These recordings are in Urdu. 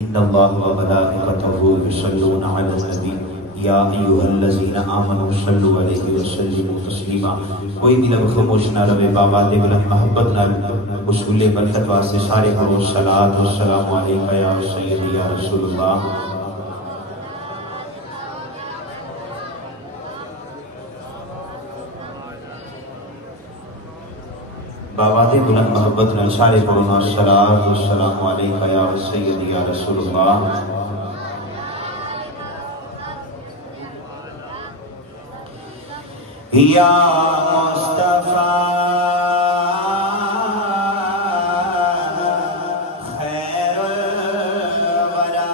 ان اللہ و ملائکتہ یصلون علی النبی یا ایھا الذین آمنوا صلوا علیہ وسلموا تسلیما۔ کوئی بھی لب خاموش نہ رہے، بابا دے بلند محبت نال وصول برکت واسطے سارے پڑھو صلاۃ و سلام علیکہ یا سیدی یا رسول اللہ۔ بابا دے بلند محبت نال سارے پڑھو صلاۃ و سلام علیکہ یا سیدی یا رسول اللہ۔ یا مصطفیٰ خیر الورا،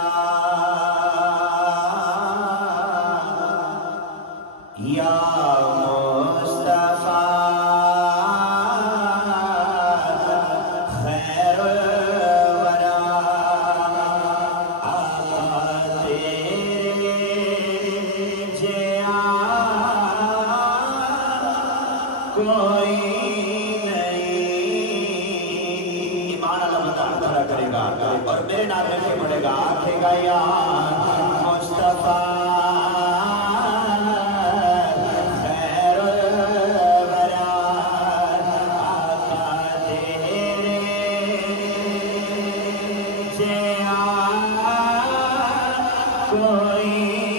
یا مصطفیٰ خیر الورا، آتے جیا کوئی نہیں۔ ایمان اللہ بندہ کھڑا کرے گا اور میرے نام لے کے پڑھے گا، آکھے گا یا مصطفیٰ خیر الورا، آقا تیرے جیا کوئی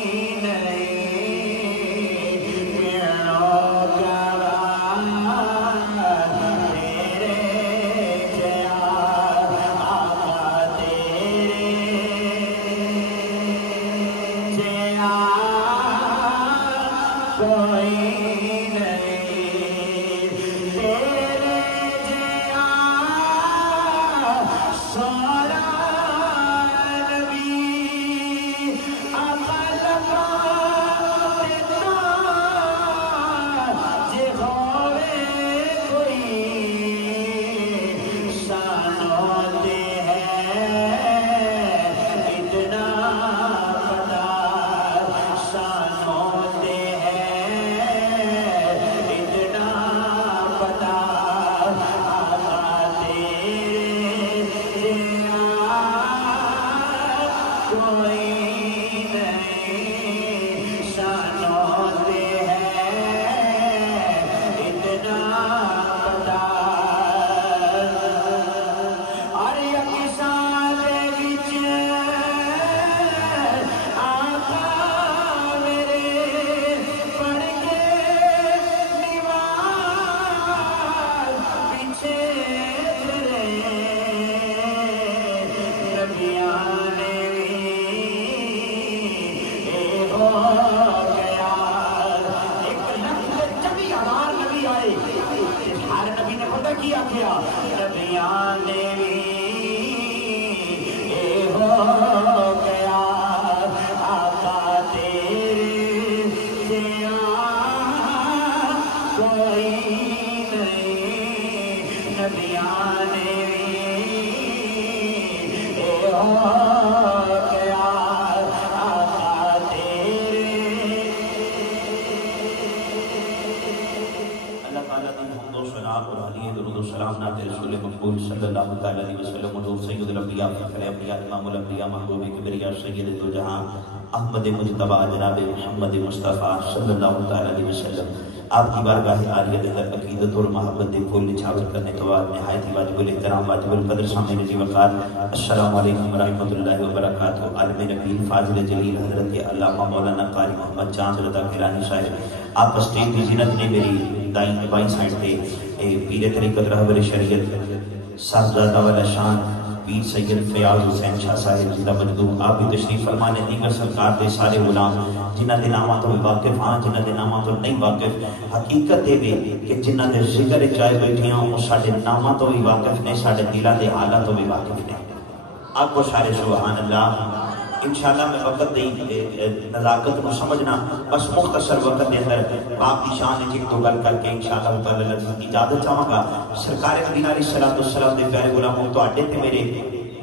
صلی اللہ تعالیٰ علیہ وسلم حضور سید الانبیاء فخر انبیاء امام الانبیاء محبوب کبریاء سید دو جہاں احمد مجتبی جناب محمد مصطفیٰ صلی اللہ تعالیٰ علیہ وسلم۔ آپ کی بارگاہ عالیہ کے اندر عقیدت اور محبت دے پھول نچھاور کرنے کے بعد نہایت واجب الاحترام واجب القدر سامنے نجی وقار السلام علیکم ورحمۃ اللہ وبرکاتہ۔ عالم نبی فاضل جلیل حضرت علامہ مولانا قاری محمد چاند رضا گیلانی صاحب، آپ اسٹیج کی زینت نے میری دائیں بائیں سائڈ پہ پیر طریقت رہبر شریعت صاحبزادہ والا شان پیر سید فیاض حسین شاہ صاحب زندہ مجدود، آپ بھی تشریف فرمانے دیگر سرکار دے سارے غلام جنہ دے نامہ تو واقف ہاں، جنہ دے نامہ تو نہیں واقف، حقیقت دے بھی کہ جنہ دے ذکر چاہے بیٹھے ہوں وہ ساڑھے نامہ تو بھی واقف نے، ساڑھے دلہ دے حالہ تو بھی واقف نے۔ آپ کو سارے سبحان اللہ۔ انشاءاللہ میں وقت دی نزاکت کو سمجھنا، بس مختصر وقت دے اندر باقی شان جن تو گل کر کے انشاءاللہ تعالی لفظ کی اجازت چاہوں گا۔ سرکار مدینہ علیہ السلام دے پیارے غلاموں تو اڈے تے میرے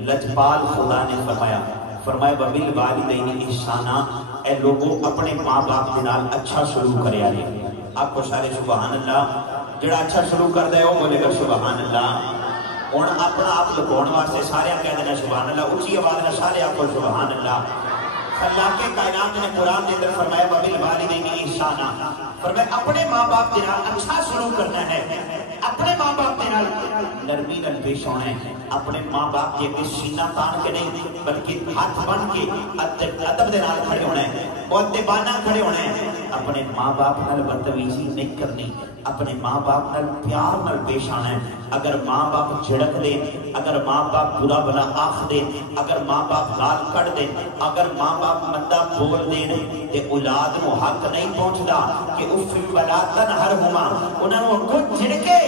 لجپال خدا نے فرمایا وَبِالْوَالِدَيْنِ اِحْسَانًا، اے لوگوں اپنے ماں باپ کے نال اچھا سلوک کریا جائے۔ آپ کو سارے سبحان اللہ، جڑا اچھا سلوک کر دے وہ بولے گا سبحان اللہ۔ ہوں اپنا آپ لکاؤ واسطے سارے کہہ دینا سبحان اللہ، اچھی آواز میں سارے آپ کو سبحان اللہ۔ اللہ کے کائنات نے قرآن کے اندر فرمایا وَبِالْوَالِدَيْنِ إِحْسَانًا، فرمایا اپنے ماں باپ کے نال اچھا سلوک کرنا ہے، اپنے ماں باپ کے نال نرمی نال پیش ہونا ہے، اپنے ماں باپ کے اگے سینہ تان کے نہیں بلکہ ہاتھ بن کے ادب دے نال کھڑے ہونا ہے، مؤدبانہ کھڑے ہونا ہے، اپنے ماں باپ نال بدتمیزی نہیں کرنی، اپنے ماں باپ نال پیار نال پیش آنا ہے۔ اگر ماں باپ جھڑک دے، اگر ماں باپ برا بلا آخ دے، اگر ماں باپ گال کڑ دے، اگر ماں باپ مندہ بول دے تے اولاد نو حق نہیں پہنچدا کہ اف ولا تنہرہما، انہاں نو کچھ جھڑکے،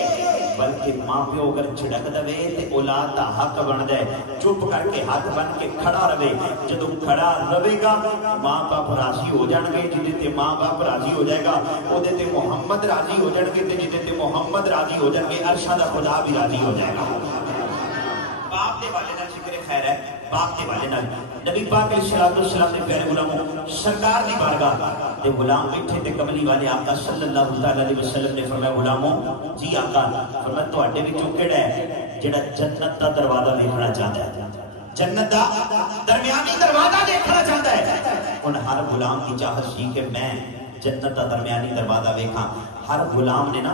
بلکہ ماں پیو اگر جھڑک دے تے اولاد دا حق بن دے چپ کر کے ہاتھ بن کے کھڑا رہے، جدوں کھڑا رہے گا ماں باپ راضی ہو جان گے، جدے تے ماں باپ راضی ہو جائے گا او دے تے محمد راضی ہو جان گے، تے جدے تے محمد راضی ہو جان گے عرشاں دا خدا بھی راضی ہو جائے گا۔ باپ دے والے نال ذکر خیر ہے، باپ دے والے نال نبی پاک علیہ السلام نے پیارے غلاموں سرکار دی بارگاہ تے غلام بیٹھے تے کملی والے آقا صلی اللہ علیہ وسلم نے فرمایا غلاموں جی آقا، فرمایا تواڈے وچوں کیڑا ہے جڑا جنت دا دروازہ دیکھنا چاہتا ہے، جنت دا درمیانی دروازہ دیکھنا چاہتا ہے؟ ان ہر غلام کی چاہت سی کہ میں جنت دا درمیانی دروازہ دیکھاں۔ ہر غلام نے نا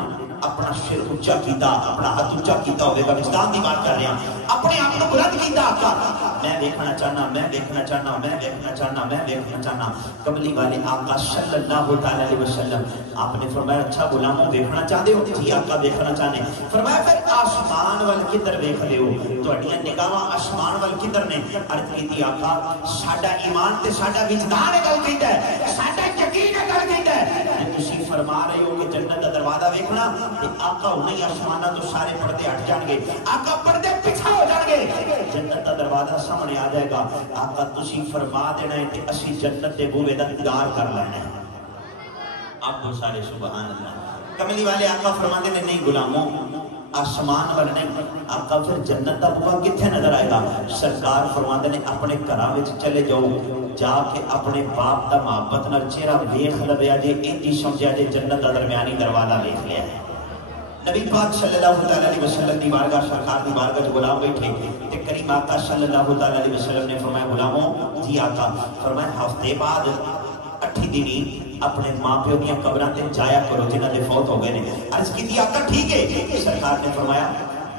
اپنا سر اونچا کیتا، اپنا ہاتھ اونچا کیتا ہوئے گا، وجدان دی بات کر رہے ہیں، اپنے آپ کو بلند کیتا آقا میں دیکھنا چاہنا، میں دیکھنا چاہنا، میں دیکھنا چاہنا، میں دیکھنا چاہنا۔ کملی والے آقا صلی اللہ علیہ وسلم آپ نے فرمایا اچھا غلاموں دیکھنا چاہتے ہو؟ جی آقا دیکھنا چاہنے۔ فرمایا پھر آسمان وال کدھر ویکھ دے ہو؟ تہاڈیاں نگاہاں آسمان وال کدھر نے؟ عرض کیتی آقا ساڈا ایمان تے ساڈا وجدان گل کیتا ہے، ساڈا یقین گل کیتا ہے۔ تسی فرما رہے ہو کہ جنت دا دروازہ ویکھنا تے آقا نہیں آسماناں تو سارے پردے ہٹ جان گے، آقا پردے پیچھے ہو جان گے، جنت دا دروازہ سامنے آ جائے گا۔ آقا تسی فرما دینا ہے کہ اسی جنت دے بوئے دا دیدار کر لینا ہے۔ آپ کو سارے سبحان اللہ۔ کملی والے آقا فرما دینے نہیں غلاموں آسمان والے نہیں، آقا پھر جنت دا بوا کتھے نظر آئے گا؟ سرکار فرما دینے اپنے گھراں وچ چلے جاؤ، جا کے اپنے باپ دا محبت نال چہرہ ویکھ لویا جے، انجی سمجھا جے جنت دا درمیانی دروازہ دیکھ لیا ہے۔ نبی پاک صلی اللہ علیہ وسلم دی بارگاہ سرکار دی بارگاہ جو غلام بیٹھے تے کریم آقا صلی اللہ علیہ وسلم نے فرمایا غلاموں جی آقا، فرمایا ہفتے بعد 8 دن اپنے ماں پیو دیاں قبراں تے جایا کرو جنہاں دے فوت ہو گئے نے۔ عرض کیتی آقا ٹھیک ہے؟ سرکار نے فرمایا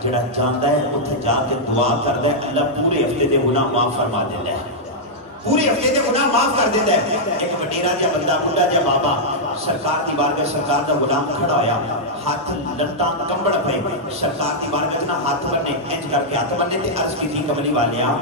جڑا جاندا ہے اوتھے جا کے دعا کردا ہے اللہ پورے ہفتے دے گناہ معاف فرما دیندا ہے، پورے ہفتے دے گناہ معاف کر دیندا ہے۔ ایک وڈیرا جا بندہ بڈھا جا بابا سرکار دی بارگاہ سرکار دا غلام کھڑا ہویا، ہاتھ لتاں کمبڑ پے، سرکار دی بارگاہ نہ ہاتھ بننے انج کر کے ہاتھ بننے تے عرض کیتی کملی والیا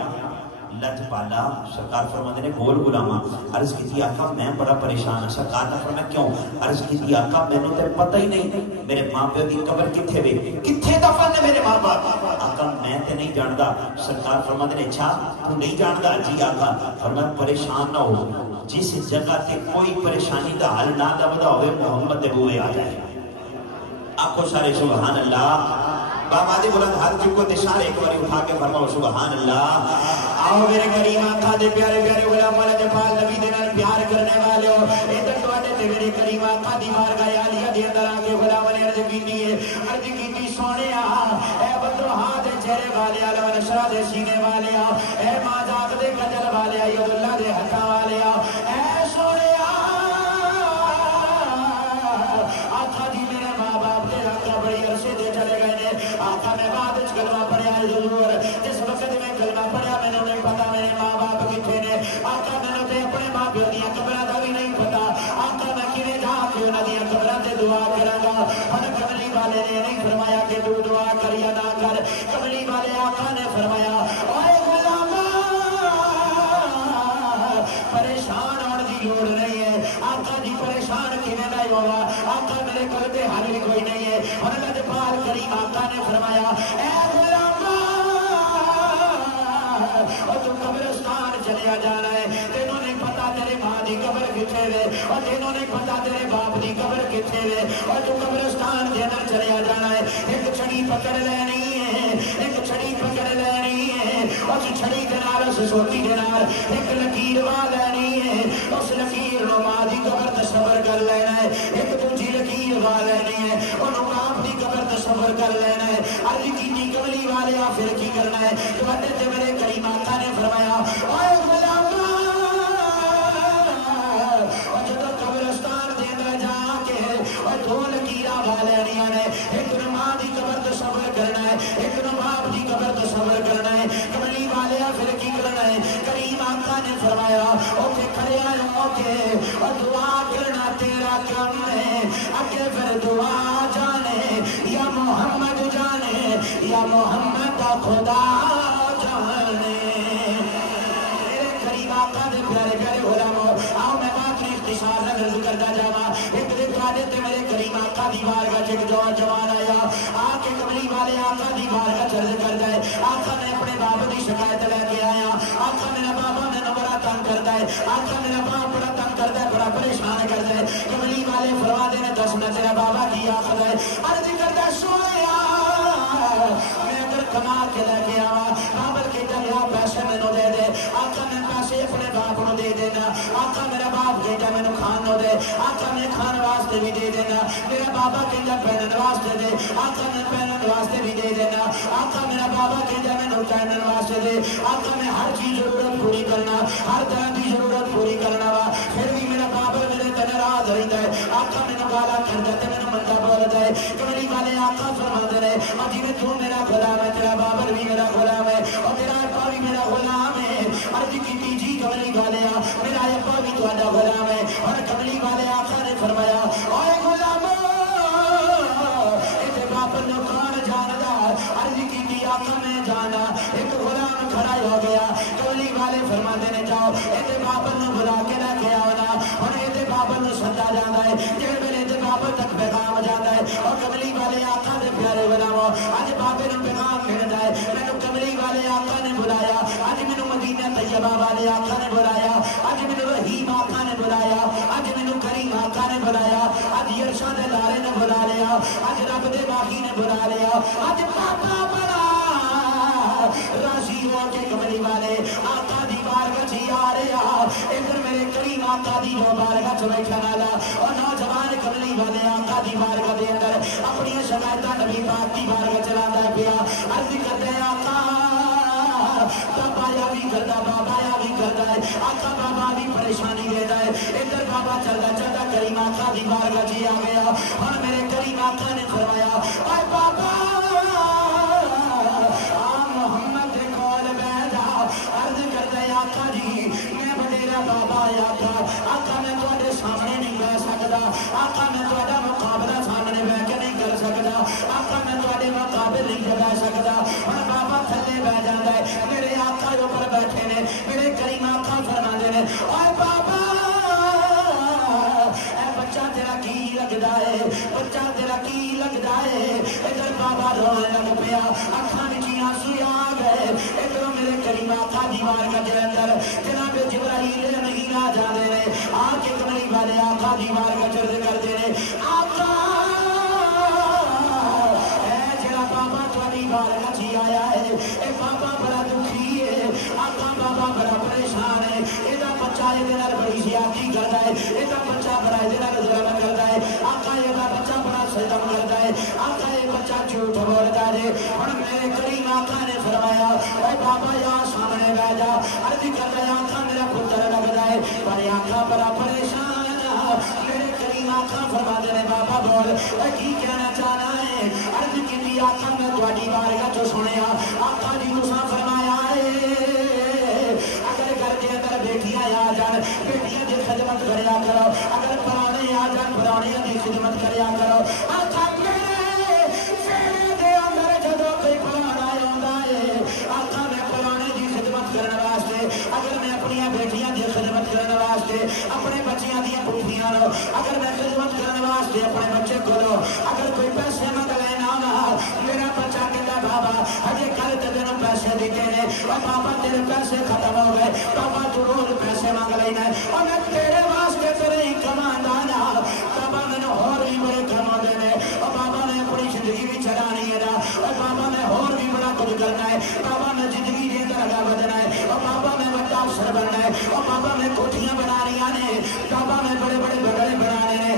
لت پالا۔ سرکار فرماتے نے بول غلامہ، عرض کی آقا میں بڑا پریشان ہوں۔ سرکار نے فرمایا کیوں؟ عرض کی آقا میں نے تے پتہ ہی نہیں میرے ماں پیو دی قبر کتھے وے، کتھے دفن ہے میرے ماں باپ؟ آقا میں تے نہیں جاندا۔ سرکار فرماتے نے اچھا تو نہیں جاندا؟ جی آقا۔ فرمایا پریشان نہ ہو، جس جگہ تے کوئی پریشانی دا حل نہ لبدا ہوئے محمد دے بوئے آ جائے۔ آپ کو سارے سبحان اللہ۔ بابا دی بلند ہاتھ چکو تے سارے ایک باری اٹھا کے فرماؤ سبحان اللہ۔ آؤ میرے کریم آقا دے پیارے پیارے غلام والا جفال نبی دے نال پیار کرنے والے ہو، ادھر تواڈے تے میرے کریم آقا دی بارگاہ عالیہ دے اندر آ کے غلام نے عرض کیتی ہے، عرض کیتی سونیا اے بدرہا دے چہرے والے عالم نشرہ دے سینے والے اے ماں ذات دے کجل والے عید اللہ دے ہتھاں والے اے سونیا آقا جی میرے ماں باپ دے آقا بڑی عرصے دے چلے گئے نے، آقا میں بعد وچ کلمہ پڑھیا حضور، جس وقت میں کلمہ پڑھیا میں نے نہیں پتا میرے ماں باپ کتھے نے، آقا میں نے اپنے ماں پیو دیاں قبراں دا بھی نہیں پتا، آقا میں کیویں جا کے انہاں دیاں قبراں تے دعا کراں گا؟ ہن کملی والے نے نہیں فرمایا کہ تو دعا کر یا نہ کر، کملی والے آقا نے فرمایا اوے غلاما پریشان ہونے دی لوڑ نہیں ہے۔ آقا جی پریشان کیویں نہیں ہوگا؟ آقا میرے کول تے حل بھی کوئی نہیں ہے۔ اور اللہ دے پاک کریم آقا نے فرمایا اے غلاما اور تو قبرستان چلیا جانا ہے، تینوں نہیں پتا تیرے ماں دی قبر کتھے وے، اور تینوں نہیں پتا تیرے باپ دی قبر کتھے وے، اور تو قبرستان دے اندر چلیا جانا ہے۔ ایک چھڑی پکڑ لینی ہے، ایک چھڑی پکڑ لینی ہے، اور چھڑی دے نال اس سوٹی دے نال ایک لکیر وا لینی ہے، اس لکیر نو ماں دی قبر تصور کر لینا ہے، ایک دوجی لکیر وا لینی ہے، انہوں باپ دی قبر تصور کر لینا ہے۔ عرض کی کملی والے پھر کی کرنا ہے؟ تواڈے تے میرے کریم آقا نے فرمایا اے غلام جدو قبرستان دے اندر جا کے دو لکیراں والے نے ایک ماں دی قبر تو صبر کرنا ہے، ایک باپ دی قبر تو صبر کرنا ہے، کملی والے پھر کی کرنا ہے؟ کریم آقا نے فرمایا اوکے کھڑے ہو کے اور دعا کرنا تیرا کام ہے، اگے پھر دعا جانے یا محمد جانے یا محمد کا خدا جانے۔ میرے کریم آقا دے پیارے پیارے غلاموں، آؤ میں بات کی اختصار سے عرض کرتا جاواں۔ ایک دن تواڈے تے میرے کریم آقا دی بارگاہ وچ ایک جوان آیا، آ کے کملی والے آقا دی بارگاہ وچ عرض کردا ہے آقا میں اپنے باپ دی شکایت لے کے آیا، آقا میرا بابا مینوں بڑا تنگ کردا ہے، آقا میرا باپ بڑا تنگ کردا ہے، بڑا پریشان کردا ہے۔ کملی والے فرماتے نے دس میں تیرا بابا کی آخر ہے؟ عرض کردا سویا میں اگر کما کے لے کے آواں بابر کہتا لیا پیسے مینوں دے دے، آقا میں پیسے اپنے باپ نوں دے دینا، آقا میرا باپ کہتا مینوں کھان نوں دے، آقا میں کھان واسطے بھی دے دینا، میرا بابا کہتا پہنن واسطے دے، آقا میں پہنن واسطے بھی دے دینا، آقا میرا بابا کہتا مینوں پہنن واسطے دے، آقا میں ہر چیز ضرورت پوری کرنا، ہر طرح کی ضرورت پوری کرنا وا، پھر بھی میرا بابا میرے تے ناراض رہندا ہے، آقا مینوں گالا کردا تے مینوں مندا بولدا ہے۔ کملی والے آقا فرماندے نے جویں تو میرا غلام ہے تیرا بابر بھی میرا غلام ہے اور تیرا ابا بھی میرا غلام ہے۔ عرض کی جی کملی والے میرا ابا بھی تہاڈا غلام ہے، اور کملی والے آقا نے فرمایا اے غلام اے بابر نوں کون جاندا؟ عرض کی آقا میں جانا۔ ایک غلام کھڑا ہو گیا، کملی والے فرماتے نے جاؤ اے بابر نوں بلا کے لے کے آؤ نا، اور اے بابر نوں سدا جاندا ہے، جے میرے تے بابر تک پیغام جاندا ہے، اور کملی والے آقا دے پیارے غلامو اج بابے نوں پیغام بھیجدا ہے، مینوں کملی والے آقا نے بلایا، اج مینوں مدینہ طیبہ والے آقا نے بلایا، اج مینوں رحیم آقا نے بلایا، اج مینوں کریم آقا نے بلایا، اج ارشاد لارے نے بلا لیا، اج رب دے باغی نے بلا لیا، اج بابا بڑا راضی ہو کے کملی والے آقا دی بارگاہ چ آ رہا، ادھر میرے کریم آقا دی جو بارگاہ چ بیٹھا والا اور نوجوان کملی والے آقا دی بارگاہ دے اندر اپنی شکایتاں نبی پاک دی بارگاہ چلاندا پیا، عرض کرتے آقا بابا یا بھی کردا بابا یا بھی کردا ہے، آقا بابا بھی پریشانی دیتا ہے، ادھر بابا چلدا چلدا کریم آقا دی بارگاہ چ آ گیا، اور میرے کریم آقا نے فرمایا اے بابا محمد دے کول بیٹھ جا۔ عرض کردا آقا جی میں وڈیرا بابا آقا میں تواڈے سامنے نہیں بیٹھ سکدا، آقا میں تواڈا مقابلہ سامنے بیٹھ کے نہیں کر سکدا، آقا میں تواڈے مقابل نہیں بیٹھ سکدا، اور بابا تھلے بیٹھ جاندا ہے، میرے آقا اوپر بیٹھے نے، میرے کریم آقا فرماندے نے اے بابا اے بچہ تیرا کی لگدا ہے، بچہ تیرا کی لگدا ہے؟ ادھر بابا رونے لگ پیا، اکھاں وچ آنسو آ گئے، ادھر میرے کریم آقا دی بارگاہ دے اندر جناب جبرائیل نہیں آ جاندے نے، آ کے کملی والے آقا دی بارگاہ عرض کردے نے آقا اے جڑا بابا تہاڈی بارگاہ چ آیا ہے اے بابا بڑا دکھی ہے، آقا بابا بڑا پریشان ہے، ایدا بچہ ایدے نال بڑی زیادتی کردا ہے، ایدا بچہ بڑا ایدے نال ظلم کردا ہے، آقا ایدا بچہ بڑا ستم کردا ہے، آقا یہ بچہ جھوٹ بولدا ہے۔ ہن میرے کریم آقا نے فرمایا اے بابا یا سامنے بیٹھ جا، عرض کردا آقا میرا پتر لگدا ہے پر آقا بڑا پریشان، میرے کریم آقا فرماتے نے بابا بول اے کی کہنا چاہنا ہے؟ عرض کی آقا میں تہاڈی بارگاہ چ سنیا آقا جی تساں فرمایا ہے اگر گھر کے اندر بیٹیاں آ جان بیٹیاں دی خدمت کریا کرو، اگر پرانے آ جان پرانیاں دی خدمت کریا کرو، آقا میرے دے اندر جدوں کوئی پرانا آوندا ہے آقا میں پرانے دی خدمت کرن واسطے، اگر میں اپنی بیٹیاں دی خدمت کرن واسطے اپنے بچیاں دی پوتھیاں نو اگر میں خدمت کرن واسطے اپنے بچے کولو اگر کوئی پیسے منگ لینا نا، میرا بچہ کہتا بابا ہجے کل تے تینوں پیسے دیتے نے، اور بابا تیرے پیسے ختم ہو گئے، بابا تو روز پیسے مانگ لینا ہے، اور میں تیرے واسطے تیرے ہی کماندا نا، بابا مینوں ہور بھی بڑے کم ہوندے نے، اور بابا نے اپنی زندگی بھی چلانی ہے نا، اور بابا نے ہور بھی بڑا کچھ کرنا ہے، بابا نے زندگی دے اندر اگا ودنا ہے، اور بابا نے بڑا افسر بننا ہے، اور بابا نے کوٹھیاں بنانیاں نے، بابا نے بڑے بڑے بنگلے بنانے نے،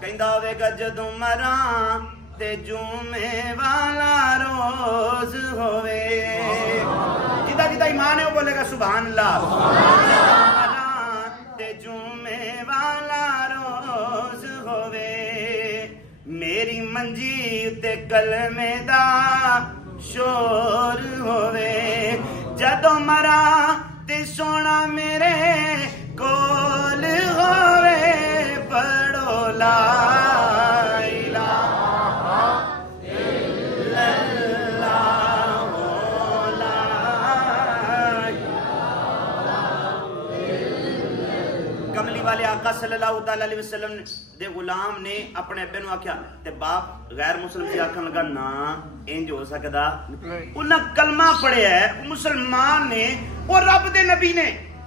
کہندا ہوਵੇਗਾ جدوں مراں تے جمعے والا روز ہوے جدا جدا ایمان ہے وہ بولے گا سبحان اللہ تے جمعے والا روز ہوے میری منجی تے کلمے دا شور ہوے جدوں مراں تے سونا میرے کول ہوے پڑھو لا والے آقا صلی اللہ علیہ وسلم دے غلام نے اپنے ابے نو آکھیا تے باپ غیر مسلم سے آکھن لگا نا انج ہو سکدا انہاں کلمہ پڑھیا ہے مسلمان نے اور رب دے نبی نے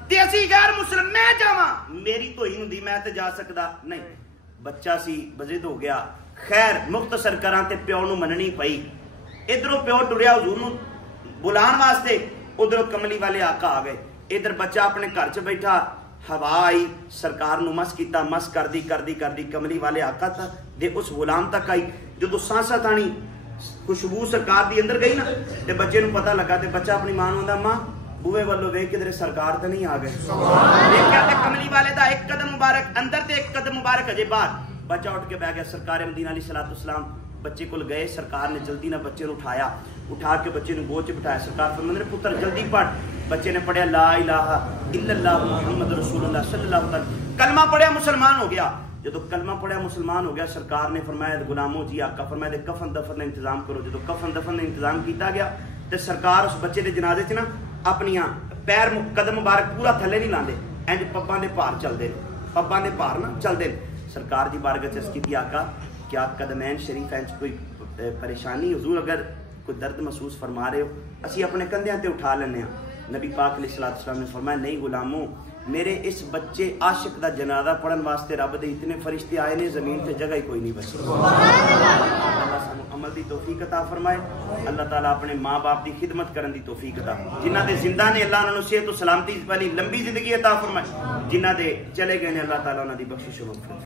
تے اسی غیر مسلم میں جاواں میری تو ہی ہوندی میں تے جا سکدا نہیں بچہ سی بزد ہو گیا خیر مختصر کراں تے پیو نو مننی پئی ادھروں پیو ٹریا حضور نو بلان واسطے ادھروں کملی والے آقا آ گئے ادھر بچہ اپنے گھر چ بیٹھا ہوا آئی سرکار نو مس کیتا مس کر دی کملی والے آقا تھا دے اس غلام تک آئی جدو سانسا تانی خوشبو سرکار دی اندر گئی نا تے بچے نو پتہ لگا تے بچہ اپنی ماں نو ماں بوئے والو ویکھ کے سرکار تے نہیں آ گئے دیکھیا تے کملی والے دا ایک قدم مبارک اندر تے ایک قدم مبارک اجے باہر بچہ اٹھ کے بیٹھ گیا سرکار مدینہ علیہ الصلوۃ والسلام بچے کول گئے سرکار نے جلدی نہ بچے نو اٹھا کے بچے نو گود چ بٹھایا سرکار فرماندے نے پتر جلدی پڑھ بچے نے پڑھیا لا الہ الا اللہ محمد رسول اللہ صلی اللہ علیہ وسلم کلمہ پڑھیا مسلمان ہو گیا جدو کلمہ پڑھیا مسلمان ہو گیا سرکار نے فرمایا غلاموں جی آقا فرمایا کفن دفن کا انتظام کرو جدو کفن دفن کا انتظام کیتا گیا تے سرکار اس بچے دے جنازے چ نا اپنی پیر قدم مبارک پورا تھلے نہیں لاندے انج پباں دے پار چلدے پباں دے پار نا چلدے سرکار دی بارگاہ چ کیتی آقا کیا قدمین شریفین چ کوئی پریشانی حضور اگر کوئی درد محسوس فرما رہے ہو اسی اپنے کندھیاں تے اٹھا لینے ہاں نبی پاک علیہ الصلوۃ والسلام نے فرمایا نہیں غلاموں میرے اس بچے عاشق دا جنازہ پڑھن واسطے رب دے اتنے فرشتے آئے نے زمین تے جگہ ہی کوئی نہیں بچی اللہ سانو عمل دی توفیق عطا فرمائے اللہ تعالیٰ اپنے ماں باپ دی خدمت کرن دی توفیق عطا جنہاں دے زندہ نے اللہ انہاں نوں صحت و سلامتی والی لمبی زندگی عطا فرمائے جنہاں دے چلے گئے نے اللہ تعالیٰ انہاں دی بخشش و مغفرت